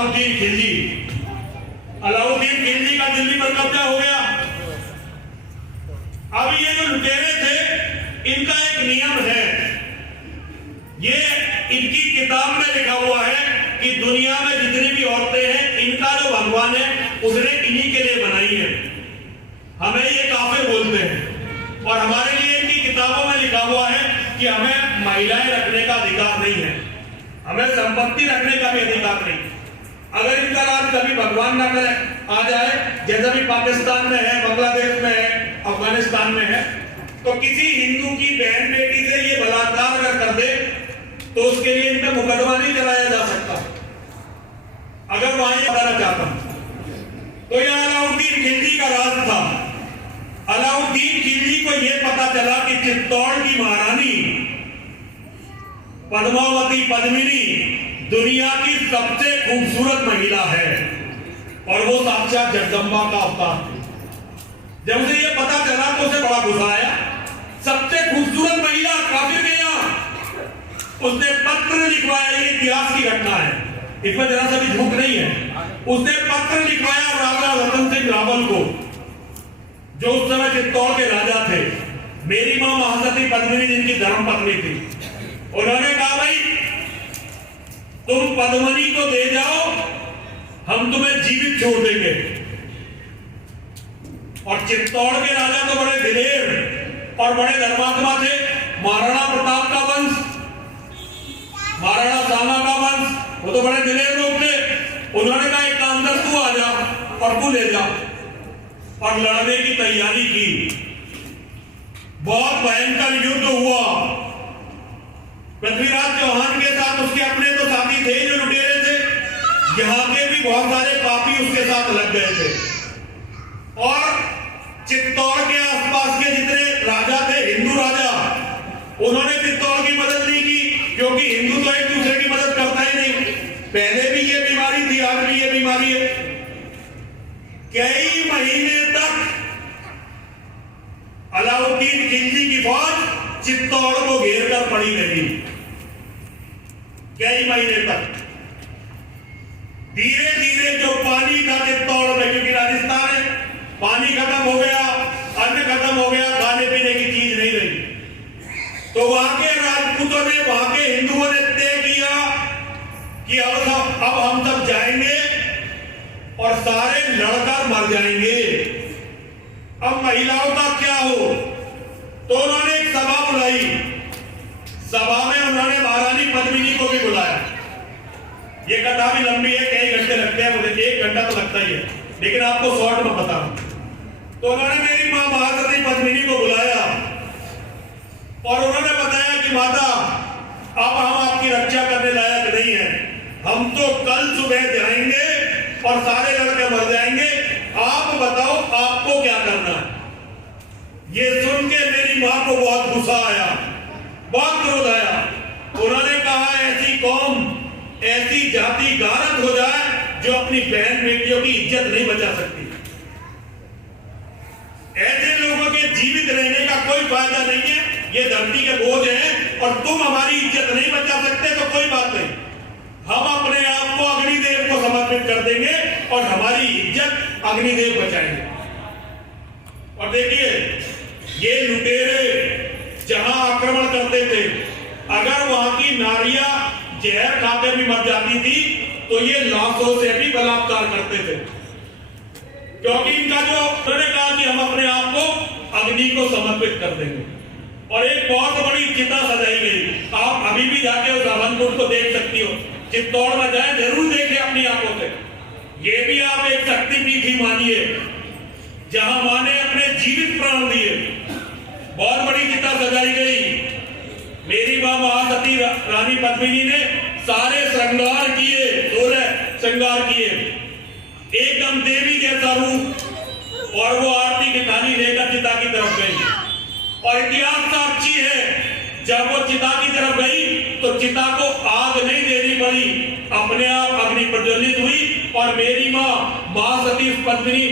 अलाउद्दीन खिलजी। अलाउद्दीन खिलजी का दिल्ली पर कब्जा हो गया। अब ये जो लुटेरे थे, इनका एक नियम है, ये इनकी किताब में लिखा हुआ है कि दुनिया में जितनी भी औरतें हैं, इनका जो भगवान है उसने इन्हीं के लिए बनाई है। हमें ये काफिर बोलते हैं और हमारे लिए इनकी किताबों में लिखा हुआ है कि हमें महिलाएं रखने का अधिकार नहीं है, हमें संपत्ति रखने का भी अधिकार नहीं। अगर इनका राज कभी भगवान ना करे आ जाए, जैसा भी पाकिस्तान में है, बांग्लादेश में है, अफगानिस्तान में है, तो किसी हिंदू की बहन बेटी से ये बलात्कार अगर कर दे तो उसके लिए इन पर मुकदमा नहीं चलाया जा सकता। अगर वहां ये बताना चाहता हूं तो यह अलाउद्दीन खिलजी का राज था। अलाउद्दीन खिलजी को यह पता चला कि चित्तौड़ की महारानी पद्मावती पद्मिनी दुनिया की सबसे खूबसूरत महिला है और वो साक्षात जगदम्बा का अवतार थी। जब उसे ये पता चला तो उसे बड़ा गुस्सा आया। सबसे खूबसूरत महिला काफिर के यहाँ, उसने पत्र लिखवाया। ये इतिहास की घटना है, इसमें जरा सा भी झूठ नहीं है। उसने पत्र लिखवाया राजा रतन सिंह रावल को, जो उस समय चित्तौड़ के राजा थे। मेरी मां महासती पद्मिनी जिनकी धर्म पत्नी थी, उन्होंने कहा भाई तुम पद्मिनी को दे जाओ, हम तुम्हें जीवित छोड़ देंगे। और चित्तौड़ के राजा तो बड़े दिलेर और बड़े धर्मात्मा थे। महाराणा प्रताप का वंश, महाराणा सांगा का वंश, वो तो बड़े दिलेर लोग थे। उन्होंने कहा एक काम कर, तू आ जा और तू ले जा, और लड़ने की तैयारी की। बहुत भयंकर युद्ध हुआ। पृथ्वीराज चौहान के साथ उसके अपने तो साथी थे जो लुटेरे थे, यहाँ के भी बहुत सारे पापी उसके साथ लग गए थे। और चित्तौड़ के आसपास के जितने राजा थे, हिंदू राजा, उन्होंने चित्तौड़ की मदद नहीं की, क्योंकि हिंदू तो एक दूसरे की मदद करता ही नहीं। पहले भी ये बीमारी थी, आज भी ये बीमारी है। कई महीने तक अलाउद्दीन खिलजी की फौज चित्तौड़ को घेर कर पड़ी रही, कई महीने तक। धीरे धीरे जो पानी था चित्तौड़ में, क्योंकि राजस्थान है, पानी खत्म हो गया, अन्न खत्म हो गया, खाने पीने की चीज नहीं रही, तो वहां के राजपूतों ने, वहां के हिंदुओं ने तय किया कि अब हम सब जाएंगे और सारे लड़कर मर जाएंगे। अब महिलाओं का क्या हो? तो उन्होंने एक सभा बुलाई। सभा में उन्होंने महारानी पद्मिनी को भी बुलाया। ये कथा भी लंबी है, कई घंटे लगते हैं, मुझे 1 घंटा तो लगता ही है, लेकिन आपको शॉर्ट में बता रहा हूं। तो उन्होंने मेरी मां महासती पद्मिनी को बुलाया और उन्होंने बताया कि माता, अब हम आपकी रक्षा करने लायक नहीं है, हम तो कल सुबह जाएंगे और सारे लड़के मर जाएंगे। आप बताओ आपको क्या करना है? ये सुन के मेरी मां को बहुत गुस्सा आया, बहुत क्रोध आया। उन्होंने कहा ऐसी कौम, ऐसी जाति गारत हो जाए जो अपनी बहन बेटियों की इज्जत नहीं बचा सकती। ऐसे लोगों के जीवित रहने का कोई फायदा नहीं है, ये धरती के बोझ हैं और तुम हमारी इज्जत नहीं बचा सकते तो कोई बात नहीं, हम अपने आप को अग्निदेव को समर्पित कर देंगे और हमारी इज्जत अग्निदेव बचाएंगे। और देखिए, ये लुटेरे जहां आक्रमण करते थे, अगर वहां की नारियां जहर खाकर भी मर जाती थी तो ये लाशों से भी बलात्कार करते थे, क्योंकि इनका जो उन्होंने कहा कि हम अपने आप को अग्नि को समर्पित कर देंगे। और एक बहुत बड़ी चिता सजाई गई। आप अभी भी जाके उस हवन कुंड को देख सकती हो, चित्तौड़ में जाए, जरूर देखें अपनी आंखों से। ये भी आप एक शक्तिपीठ ही मानिए जहां मां ने अपने जीवित प्राण दिए। बहुत बड़ी चिता सजाई गई। मेरी मां महासती रानी पद्मिनी ने सारे श्रृंगार किए, 16 श्रृंगार किए, एकदम देवी जैसा रूप, और वो आरती की थाली लेकर चिता की तरफ गई। और इतिहास साक्षी है, जब वो चिता की तरफ गई तो चिता को आग नहीं देनी पड़ी, अपने आप अग्नि प्रज्वलित हुई और मेरी मां महासती पद्मिनी